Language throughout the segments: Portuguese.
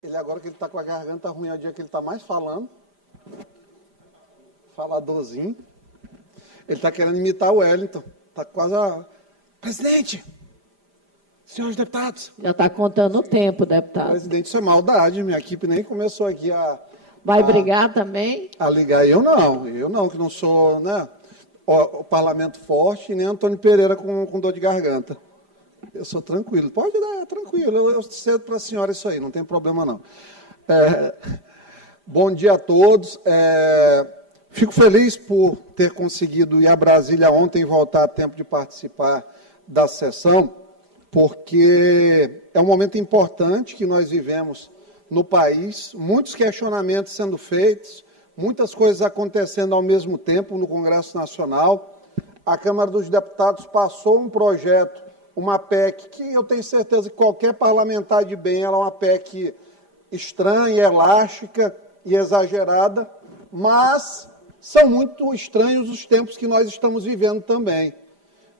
Ele agora que ele está com a garganta ruim, é o dia que ele está mais falando. Faladorzinho. Ele está querendo imitar o Wellington. Está quase a... Presidente! Senhores deputados! Já está contando o tempo, deputado. Presidente, isso é maldade. Minha equipe nem começou aqui Vai brigar também? a ligar. Eu não, que não sou, né, o parlamento forte, nem Antônio Pereira com dor de garganta. Eu sou tranquilo. Pode dar, tranquilo. Eu cedo para a senhora isso aí, não tem problema não. Bom dia a todos. Fico feliz por ter conseguido ir a Brasília ontem e voltar a tempo de participar da sessão, porque é um momento importante que nós vivemos no país, muitos questionamentos sendo feitos, muitas coisas acontecendo ao mesmo tempo no Congresso Nacional. A Câmara dos Deputados passou um projeto, uma PEC, que eu tenho certeza que qualquer parlamentar de bem, ela é uma PEC estranha, elástica e exagerada, mas são muito estranhos os tempos que nós estamos vivendo também.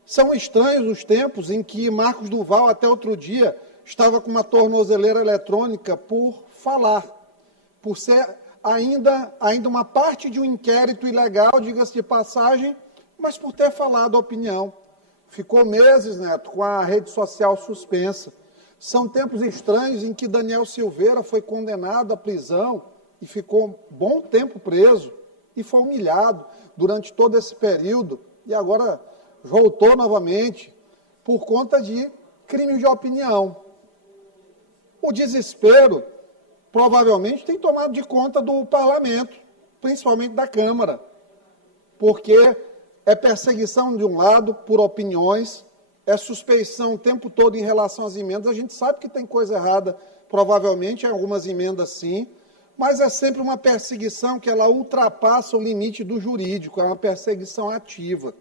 São estranhos os tempos em que Marcos Duval, até outro dia, estava com uma tornozeleira eletrônica por falar, por ser ainda uma parte de um inquérito ilegal, diga-se de passagem, mas por ter falado a opinião. Ficou meses, Neto, com a rede social suspensa. São tempos estranhos em que Daniel Silveira foi condenado à prisão e ficou bom tempo preso e foi humilhado durante todo esse período e agora voltou novamente por conta de crimes de opinião. O desespero provavelmente tem tomado de conta do parlamento, principalmente da Câmara, porque é perseguição de um lado por opiniões, é suspeição o tempo todo em relação às emendas. A gente sabe que tem coisa errada, provavelmente, em algumas emendas sim, mas é sempre uma perseguição que ela ultrapassa o limite do jurídico, é uma perseguição ativa.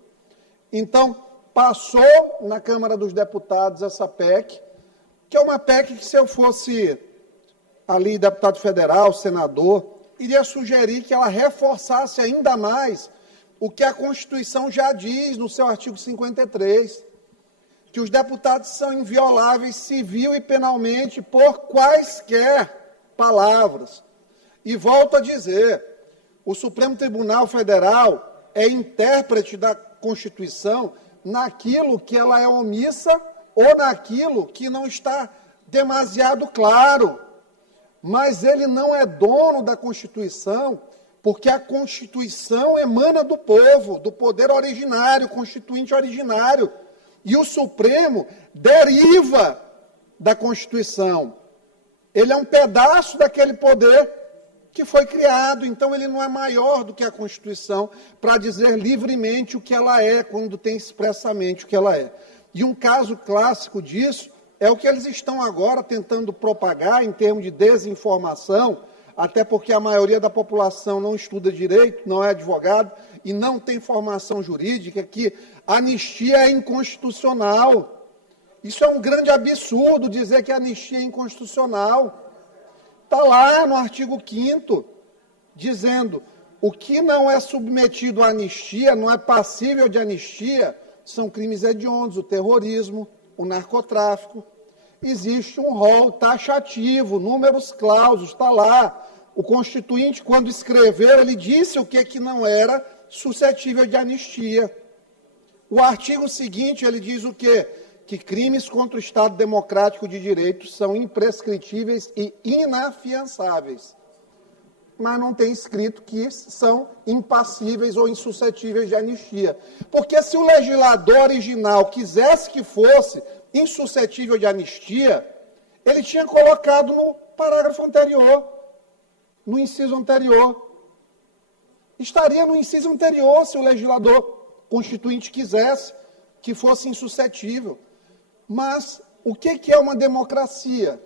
Então, passou na Câmara dos Deputados essa PEC, que é uma PEC que, se eu fosse ali deputado federal, senador, iria sugerir que ela reforçasse ainda mais o que a Constituição já diz no seu artigo 53, que os deputados são invioláveis civil e penalmente por quaisquer palavras. E volto a dizer, o Supremo Tribunal Federal é intérprete da Constituição naquilo que ela é omissa ou naquilo que não está demasiado claro. Mas ele não é dono da Constituição, porque a Constituição emana do povo, do poder originário, constituinte originário. E o Supremo deriva da Constituição. Ele é um pedaço daquele poder que foi criado, então ele não é maior do que a Constituição para dizer livremente o que ela é, quando tem expressamente o que ela é. E um caso clássico disso é o que eles estão agora tentando propagar em termos de desinformação, até porque a maioria da população não estuda direito, não é advogado e não tem formação jurídica, que a anistia é inconstitucional. Isso é um grande absurdo dizer que a anistia é inconstitucional. Está lá no artigo 5º, dizendo o que não é submetido à anistia, não é passível de anistia, são crimes hediondos, o terrorismo, o narcotráfico. Existe um rol taxativo, números clausos, está lá. O Constituinte, quando escreveu, ele disse o que não era suscetível de anistia. O artigo seguinte, ele diz o quê? Que crimes contra o Estado Democrático de Direito são imprescritíveis e inafiançáveis. Mas não tem escrito que são impassíveis ou insuscetíveis de anistia. Porque se o legislador original quisesse que fosse insuscetível de anistia, ele tinha colocado no parágrafo anterior, no inciso anterior. Estaria no inciso anterior se o legislador constituinte quisesse que fosse insuscetível. Mas o que é uma democracia?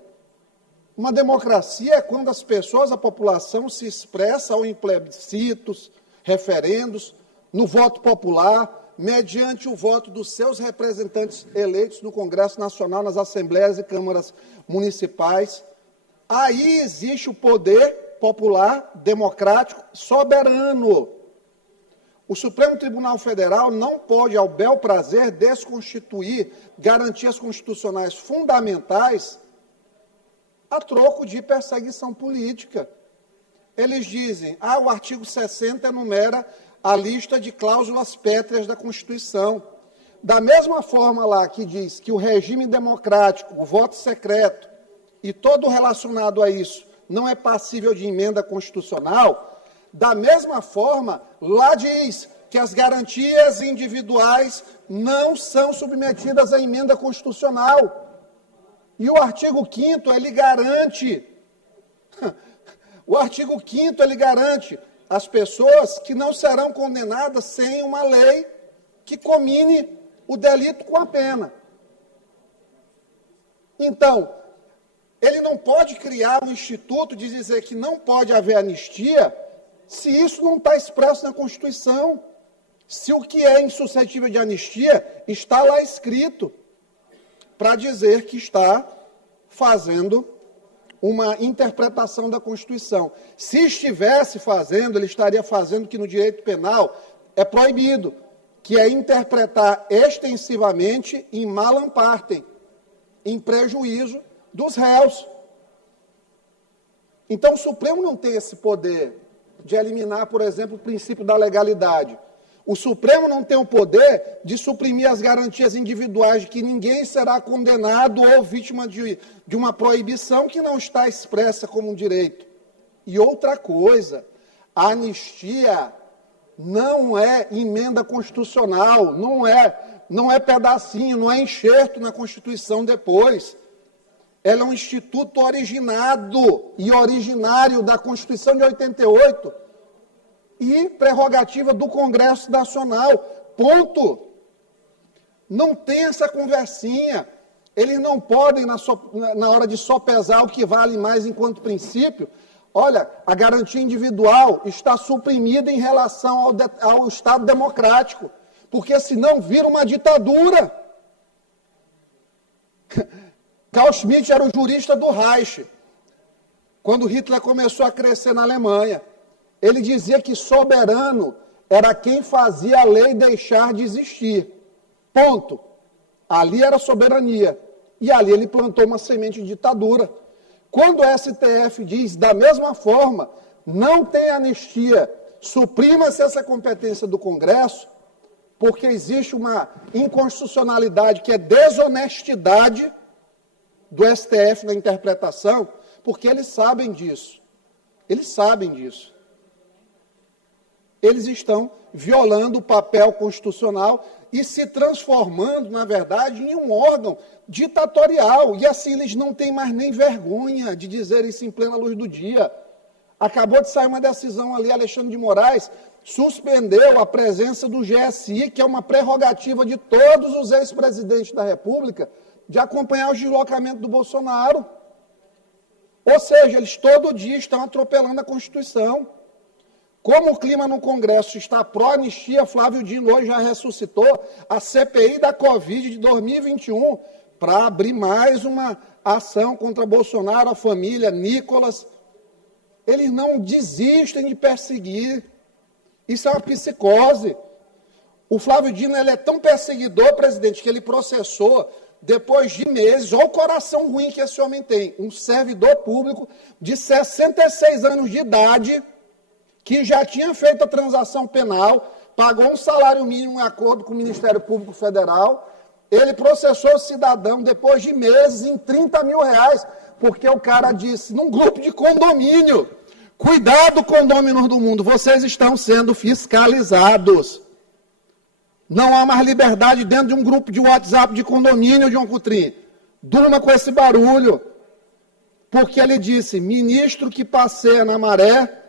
Uma democracia é quando as pessoas, a população, se expressa ou em plebiscitos, referendos, no voto popular, mediante o voto dos seus representantes eleitos no Congresso Nacional, nas assembleias e câmaras municipais. Aí existe o poder popular, democrático, soberano. O Supremo Tribunal Federal não pode, ao bel prazer, desconstituir garantias constitucionais fundamentais a troco de perseguição política. Eles dizem, o artigo 60 enumera a lista de cláusulas pétreas da Constituição. Da mesma forma lá que diz que o regime democrático, o voto secreto e todo relacionado a isso não é passível de emenda constitucional, da mesma forma, lá diz que as garantias individuais não são submetidas à emenda constitucional. E o artigo 5º, ele garante, as pessoas que não serão condenadas sem uma lei que comine o delito com a pena. Então, ele não pode criar um instituto de dizer que não pode haver anistia se isso não está expresso na Constituição. Se o que é insuscetível de anistia está lá escrito, para dizer que está fazendo uma interpretação da Constituição. Se estivesse fazendo, ele estaria fazendo o que no direito penal é proibido, que é interpretar extensivamente em malam partem, em prejuízo dos réus. Então, o Supremo não tem esse poder de eliminar, por exemplo, o princípio da legalidade. O Supremo não tem o poder de suprimir as garantias individuais de que ninguém será condenado ou vítima de uma proibição que não está expressa como um direito. E outra coisa, a anistia não é emenda constitucional, não é pedacinho, não é enxerto na Constituição depois. Ela é um instituto originado e originário da Constituição de 88 e prerrogativa do Congresso Nacional. Ponto. Não tem essa conversinha. Eles não podem, na hora de sopesar o que vale mais enquanto princípio, olha, a garantia individual está suprimida em relação ao Estado democrático, porque senão vira uma ditadura. Carl Schmitt era o jurista do Reich, quando Hitler começou a crescer na Alemanha. Ele dizia que soberano era quem fazia a lei deixar de existir. Ponto. Ali era soberania. E ali ele plantou uma semente de ditadura. Quando o STF diz, da mesma forma, não tem anistia, suprima-se essa competência do Congresso, porque existe uma inconstitucionalidade que é desonestidade do STF na interpretação, porque eles sabem disso. Eles sabem disso. Eles estão violando o papel constitucional e se transformando, na verdade, em um órgão ditatorial. E assim eles não têm mais nem vergonha de dizer isso em plena luz do dia. Acabou de sair uma decisão ali, Alexandre de Moraes suspendeu a presença do GSI, que é uma prerrogativa de todos os ex-presidentes da República, de acompanhar os deslocamentos do Bolsonaro. Ou seja, eles todo dia estão atropelando a Constituição. Como o clima no Congresso está pró-anistia, Flávio Dino hoje já ressuscitou a CPI da Covid de 2021 para abrir mais uma ação contra Bolsonaro, a família, Nicolas. Eles não desistem de perseguir. Isso é uma psicose. O Flávio Dino ele é tão perseguidor, presidente, que ele processou, depois de meses, olha o coração ruim que esse homem tem, um servidor público de 66 anos de idade, que já tinha feito a transação penal, pagou um salário mínimo em acordo com o Ministério Público Federal, ele processou o cidadão depois de meses em R$30 mil, porque o cara disse, num grupo de condomínio, cuidado, condôminos do mundo, vocês estão sendo fiscalizados. Não há mais liberdade dentro de um grupo de WhatsApp de condomínio, João Coutrinho. Durma com esse barulho. Porque ele disse, ministro que passeia na maré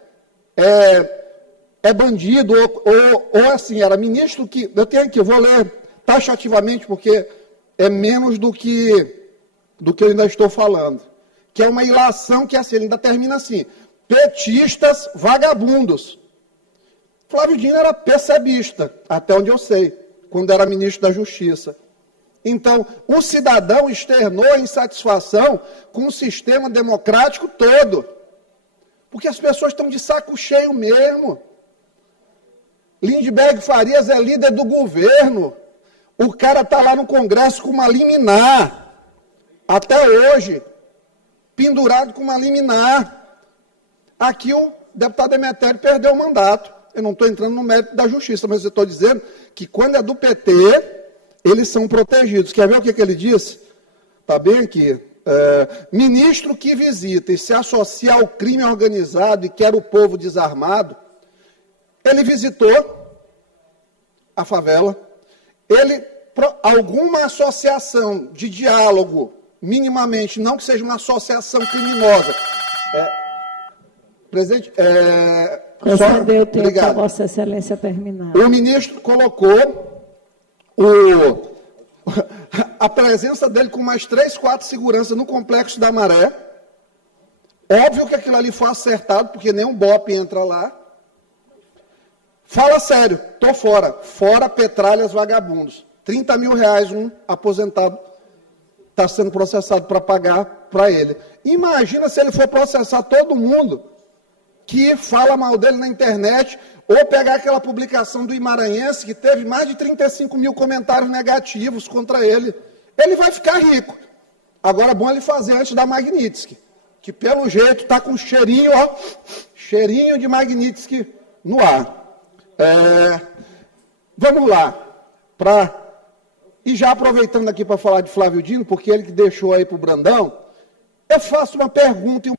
é bandido, ou assim, era ministro que... Eu tenho aqui, eu vou ler taxativamente, porque é menos do que eu ainda estou falando. Que é uma ilação que assim, ele ainda termina assim, petistas vagabundos. Flávio Dino era percebista, até onde eu sei, quando era ministro da Justiça. Então, o cidadão externou a insatisfação com o sistema democrático todo. Porque as pessoas estão de saco cheio mesmo. Lindbergh Farias é líder do governo. O cara está lá no Congresso com uma liminar. Até hoje. pendurado com uma liminar. Aqui o deputado Demetério perdeu o mandato. Eu não estou entrando no mérito da justiça, mas eu estou dizendo que quando é do PT, eles são protegidos. Quer ver o que ele disse? Está bem aqui. Ministro que visita e se associa ao crime organizado e quer o povo desarmado, ele visitou a favela, alguma associação de diálogo, minimamente, não que seja uma associação criminosa. Presidente, concedeu o tempo para Vossa Excelência terminar. O ministro colocou a presença dele com mais 3, 4 seguranças no Complexo da Maré. Óbvio que aquilo ali foi acertado, porque nem um BOP entra lá. Fala sério, tô fora. Fora petralhas vagabundos. 30 mil reais um aposentado está sendo processado para pagar para ele. Imagina se ele for processar todo mundo que fala mal dele na internet, ou pegar aquela publicação do Imaranhense, que teve mais de 35 mil comentários negativos contra ele. Ele vai ficar rico. Agora é bom ele fazer antes da Magnitsky, que pelo jeito está com cheirinho, cheirinho de Magnitsky no ar. Vamos lá. E já aproveitando aqui para falar de Flávio Dino, porque ele que deixou aí para o Brandão, eu faço uma pergunta e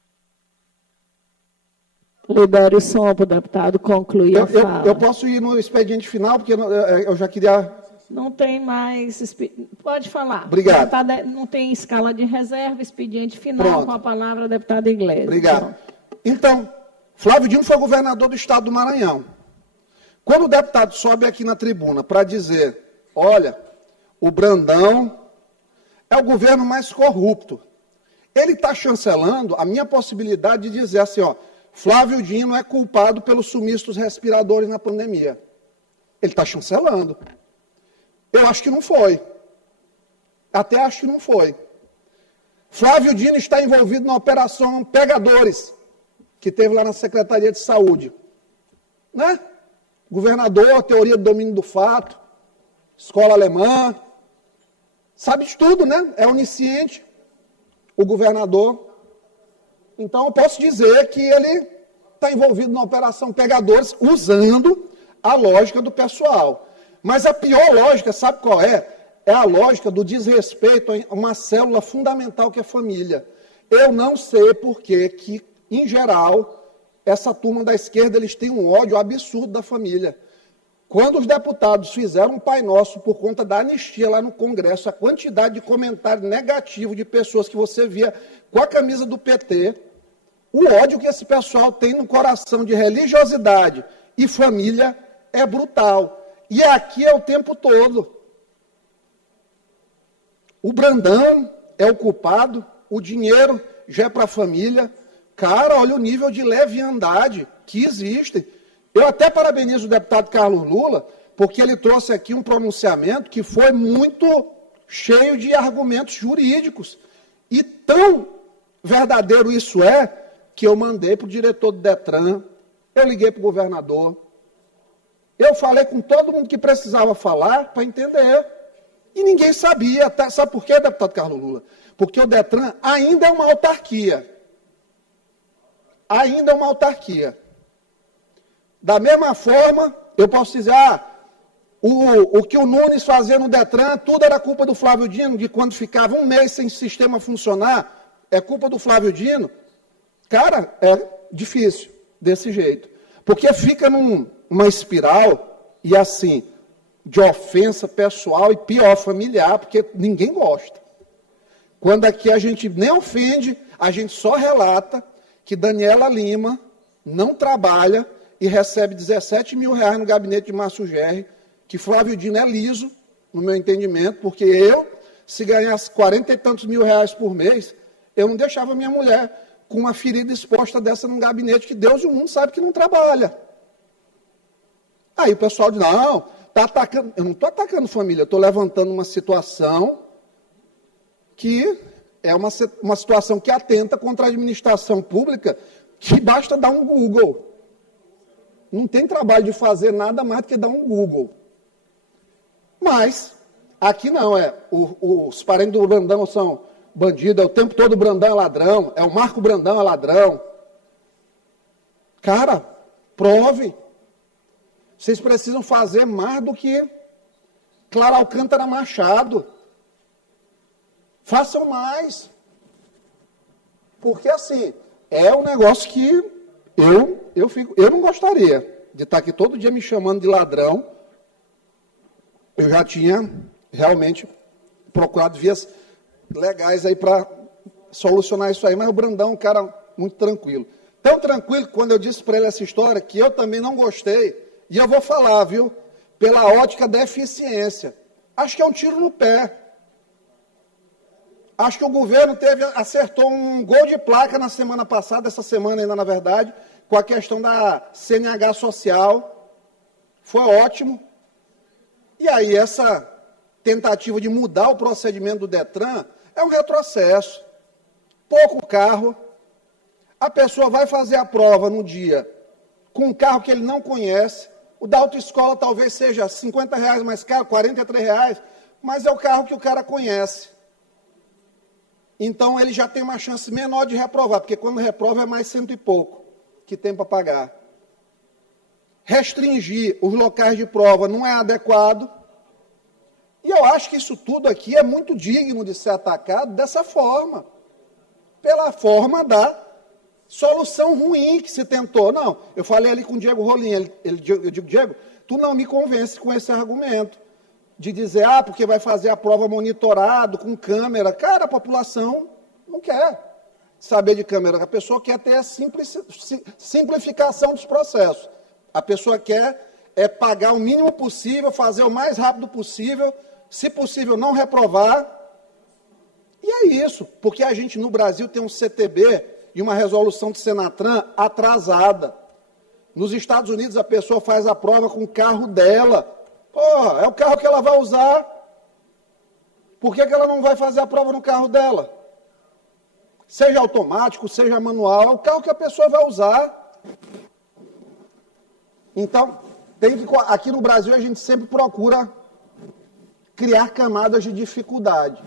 libere o som para o deputado concluir a fala. Eu posso ir no expediente final, porque eu já queria... Não tem mais... Pode falar. Obrigado. Não tem escala de reserva, expediente final. Pronto. Com a palavra, deputado Iglesias. Obrigado. Então, Flávio Dino foi governador do estado do Maranhão. Quando o deputado sobe aqui na tribuna para dizer, olha, o Brandão é o governo mais corrupto, ele está chancelando a minha possibilidade de dizer assim, Flávio Dino é culpado pelos sumiços respiradores na pandemia. Ele está chancelando. Eu acho que não foi. Até acho que não foi. Flávio Dino está envolvido na operação Pegadores, que teve lá na Secretaria de Saúde. Né? Governador, teoria do domínio do fato, escola alemã, sabe de tudo, né? É onisciente, o governador. Então, eu posso dizer que ele está envolvido na Operação Pegadores, usando a lógica do pessoal. Mas a pior lógica, sabe qual é? É a lógica do desrespeito a uma célula fundamental que é a família. Eu não sei por que, em geral, essa turma da esquerda, eles têm um ódio absurdo da família. Quando os deputados fizeram um Pai Nosso por conta da anistia lá no Congresso, a quantidade de comentário negativo de pessoas que você via com a camisa do PT, o ódio que esse pessoal tem no coração de religiosidade e família é brutal. E aqui é o tempo todo. O Brandão é o culpado, o dinheiro já é para a família. Cara, olha o nível de leviandade que existe. Eu até parabenizo o deputado Carlos Lula, porque ele trouxe aqui um pronunciamento que foi muito cheio de argumentos jurídicos. E tão verdadeiro isso é, que eu mandei para o diretor do Detran, eu liguei para o governador, eu falei com todo mundo que precisava falar para entender. E ninguém sabia. Sabe por quê, deputado Carlos Lula? Porque o Detran ainda é uma autarquia. Ainda é uma autarquia. Da mesma forma, eu posso dizer, o que o Nunes fazia no Detran, tudo era culpa do Flávio Dino, de quando ficava um mês sem sistema funcionar, é culpa do Flávio Dino. Cara, é difícil desse jeito. Porque fica numa espiral, e assim, de ofensa pessoal e pior, familiar, porque ninguém gosta. Quando aqui a gente nem ofende, a gente só relata que Daniela Lima não trabalha e recebe 17 mil reais no gabinete de Márcio Gerri, que Flávio Dino é liso, no meu entendimento, porque eu, se ganhasse 40 e tantos mil reais por mês, eu não deixava minha mulher com uma ferida exposta dessa num gabinete que Deus e o mundo sabe que não trabalha. Aí o pessoal diz, não, está atacando. Eu não estou atacando família, eu estou levantando uma situação que é uma situação que atenta contra a administração pública, que basta dar um Google. Não tem trabalho de fazer nada mais do que dar um Google. Mas, aqui não, os parentes do Brandão são bandido, é o tempo todo o Brandão é ladrão, é o Marco Brandão é ladrão. Cara, prove. Vocês precisam fazer mais do que Clara Alcântara Machado. Façam mais. Porque, assim, é um negócio que eu não gostaria de estar aqui todo dia me chamando de ladrão. Eu já tinha realmente procurado vias legais aí para solucionar isso aí. Mas o Brandão é um cara muito tranquilo. Tão tranquilo que quando eu disse para ele essa história, que eu também não gostei, e eu vou falar, viu, pela ótica da eficiência. Acho que é um tiro no pé. Acho que o governo acertou um gol de placa na semana passada, essa semana ainda, na verdade, com a questão da CNH social. Foi ótimo. E aí, essa tentativa de mudar o procedimento do Detran é um retrocesso. Pouco carro. A pessoa vai fazer a prova no dia com um carro que ele não conhece. O da autoescola talvez seja R$50 mais caro, R$43, mas é o carro que o cara conhece. Então, ele já tem uma chance menor de reprovar, porque quando reprova é mais 100 e pouco que tem para pagar. Restringir os locais de prova não é adequado. E eu acho que isso tudo aqui é muito digno de ser atacado dessa forma. Pela forma da solução ruim que se tentou. Não, eu falei ali com o Diego Rolim, eu digo, Diego, tu não me convence com esse argumento de dizer, porque vai fazer a prova monitorado, com câmera. Cara, a população não quer saber de câmera. A pessoa quer ter a simplificação dos processos. A pessoa quer pagar o mínimo possível, fazer o mais rápido possível, se possível não reprovar. E é isso, porque a gente no Brasil tem um CTB e uma resolução de Senatran atrasada. Nos Estados Unidos a pessoa faz a prova com o carro dela. É o carro que ela vai usar. Por que ela não vai fazer a prova no carro dela? Seja automático, seja manual, é o carro que a pessoa vai usar. Então, aqui no Brasil a gente sempre procura criar camadas de dificuldade.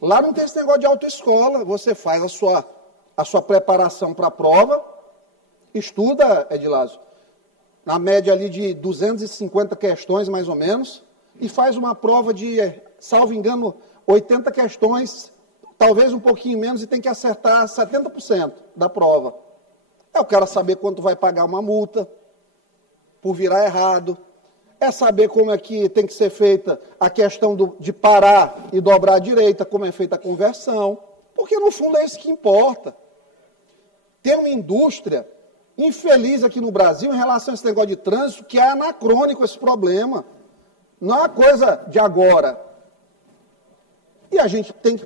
Lá não tem esse negócio de autoescola. Você faz a sua preparação para a prova, estuda, Edilásio, na média ali de 250 questões, mais ou menos, e faz uma prova de, salvo engano, 80 questões, talvez um pouquinho menos, e tem que acertar 70% da prova. É o cara saber quanto vai pagar uma multa por virar errado, é saber como é que tem que ser feita a questão de parar e dobrar à direita, como é feita a conversão, porque no fundo é isso que importa. Tem uma indústria infeliz aqui no Brasil em relação a esse negócio de trânsito, que é anacrônico esse problema. Não é uma coisa de agora. E a gente tem que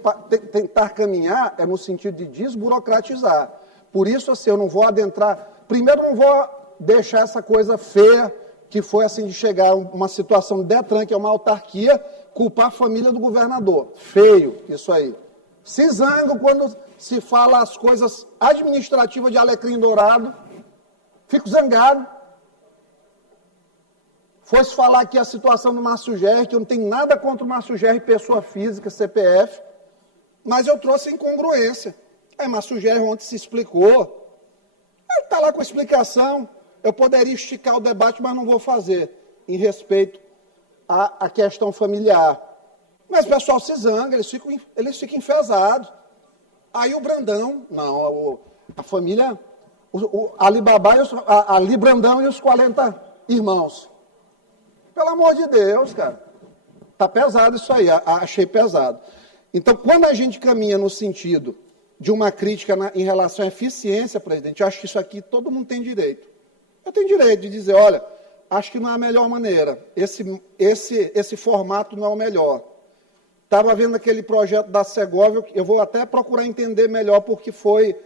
tentar caminhar no sentido de desburocratizar. Por isso, assim, eu não vou adentrar... Primeiro, não vou deixar essa coisa feia, que foi assim de chegar a uma situação de Detran, que é uma autarquia, culpar a família do governador. Feio isso aí. Se zango quando se fala as coisas administrativas de Alecrim Dourado. Fico zangado. Fosse falar aqui a situação do Márcio Gerri, que eu não tenho nada contra o Márcio Gerri, pessoa física, CPF, mas eu trouxe incongruência. Márcio Gerri ontem se explicou. Ele está lá com a explicação. Eu poderia esticar o debate, mas não vou fazer, em respeito à questão familiar. Mas o pessoal se zanga, eles ficam enfesados. Aí o Brandão, não, a família, Ali Brandão e os 40 irmãos. Pelo amor de Deus, cara. Está pesado isso aí, achei pesado. Então, quando a gente caminha no sentido de uma crítica em relação à eficiência, presidente, eu acho que isso aqui todo mundo tem direito. Eu tenho direito de dizer, olha, acho que não é a melhor maneira. Esse formato não é o melhor. Estava vendo aquele projeto da Segovia, eu vou até procurar entender melhor porque foi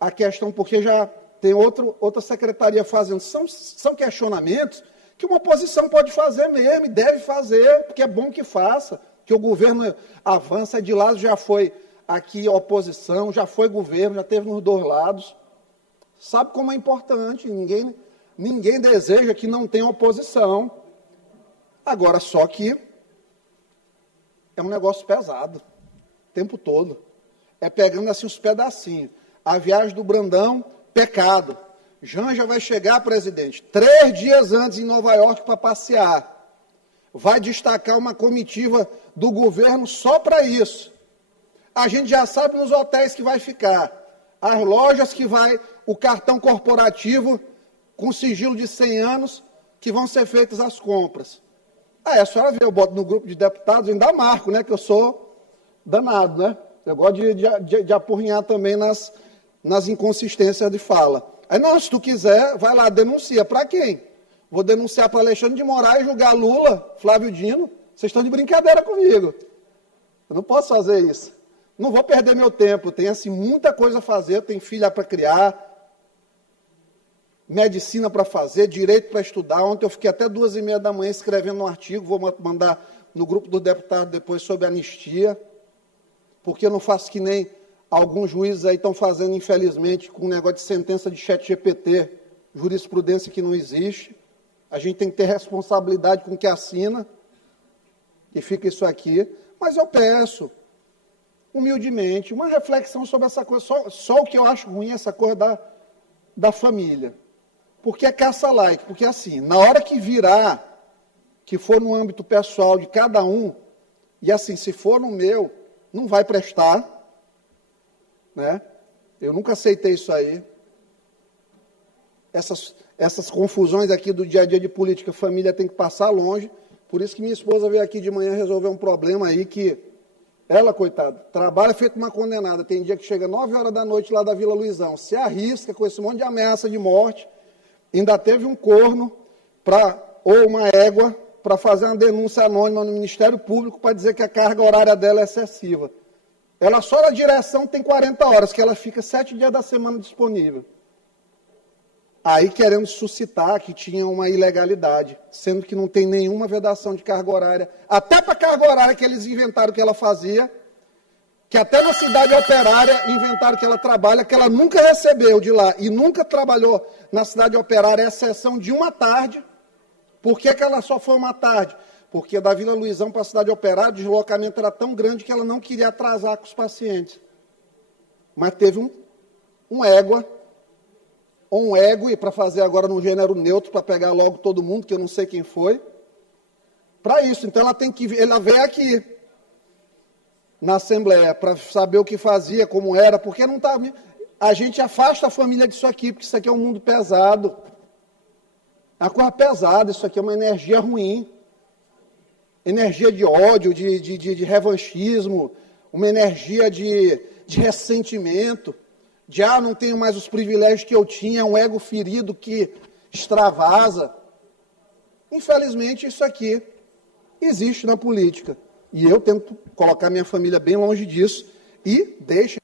a questão, porque já tem outra secretaria fazendo. São questionamentos que uma oposição pode fazer mesmo, e deve fazer, porque é bom que faça, que o governo avança, de lado já foi aqui oposição, já foi governo, já teve nos dois lados. Sabe como é importante, ninguém deseja que não tenha oposição. Agora, só que é um negócio pesado. o tempo todo. É pegando assim os pedacinhos. A viagem do Brandão, pecado. Janja vai chegar, presidente, 3 dias antes em Nova York para passear. Vai destacar uma comitiva do governo só para isso. A gente já sabe nos hotéis que vai ficar. As lojas que vai, o cartão corporativo com sigilo de 100 anos, que vão ser feitas as compras. A senhora vê, eu boto no grupo de deputados, ainda marco, né, que eu sou danado, né? Eu gosto de apurrinhar também nas inconsistências de fala. Aí, não, se tu quiser, vai lá, denuncia. Para quem? Vou denunciar para Alexandre de Moraes, julgar Lula, Flávio Dino. Vocês estão de brincadeira comigo. Eu não posso fazer isso. Não vou perder meu tempo. Tem, assim, muita coisa a fazer. Tem filha para criar, medicina para fazer, direito para estudar. Ontem eu fiquei até 2h30 da manhã escrevendo um artigo. Vou mandar no grupo do deputado depois sobre anistia. Porque eu não faço que nem alguns juízes aí estão fazendo, infelizmente, com um negócio de sentença de ChatGPT, jurisprudência que não existe. A gente tem que ter responsabilidade com o que assina, que fica isso aqui. Mas eu peço, humildemente, uma reflexão sobre essa coisa. Só o que eu acho ruim é essa coisa da família. Porque é caça-like. Porque, assim, na hora que virar, que for no âmbito pessoal de cada um, e, assim, se for no meu, não vai prestar, né? Eu nunca aceitei isso aí. Essas confusões aqui do dia a dia de política, família tem que passar longe. Por isso que minha esposa veio aqui de manhã resolver um problema aí que ela, coitada, trabalha feito uma condenada. Tem dia que chega 9 horas da noite lá da Vila Luizão, se arrisca com esse monte de ameaça de morte. Ainda teve um corno ou uma égua para fazer uma denúncia anônima no Ministério Público para dizer que a carga horária dela é excessiva. Ela só na direção tem 40 horas, que ela fica 7 dias da semana disponível. Aí querendo suscitar que tinha uma ilegalidade, sendo que não tem nenhuma vedação de carga horária. Até para a carga horária que eles inventaram que ela fazia, que até na cidade operária inventaram que ela trabalha, que ela nunca recebeu de lá e nunca trabalhou na cidade operária, à exceção de uma tarde. Por que ela só foi uma tarde? Porque da Vila Luizão para a cidade operária, o deslocamento era tão grande que ela não queria atrasar com os pacientes. Mas teve um égua, ou um ego, e para fazer agora no gênero neutro, para pegar logo todo mundo, que eu não sei quem foi, para isso. Então ela veio aqui, na Assembleia, para saber o que fazia, como era, porque não tá, a gente afasta a família disso aqui, porque isso aqui é um mundo pesado. É uma coisa pesada, isso aqui é uma energia ruim. Energia de ódio, de revanchismo, uma energia de ressentimento, de não tenho mais os privilégios que eu tinha, um ego ferido que extravasa. Infelizmente, isso aqui existe na política. E eu tento colocar minha família bem longe disso e deixo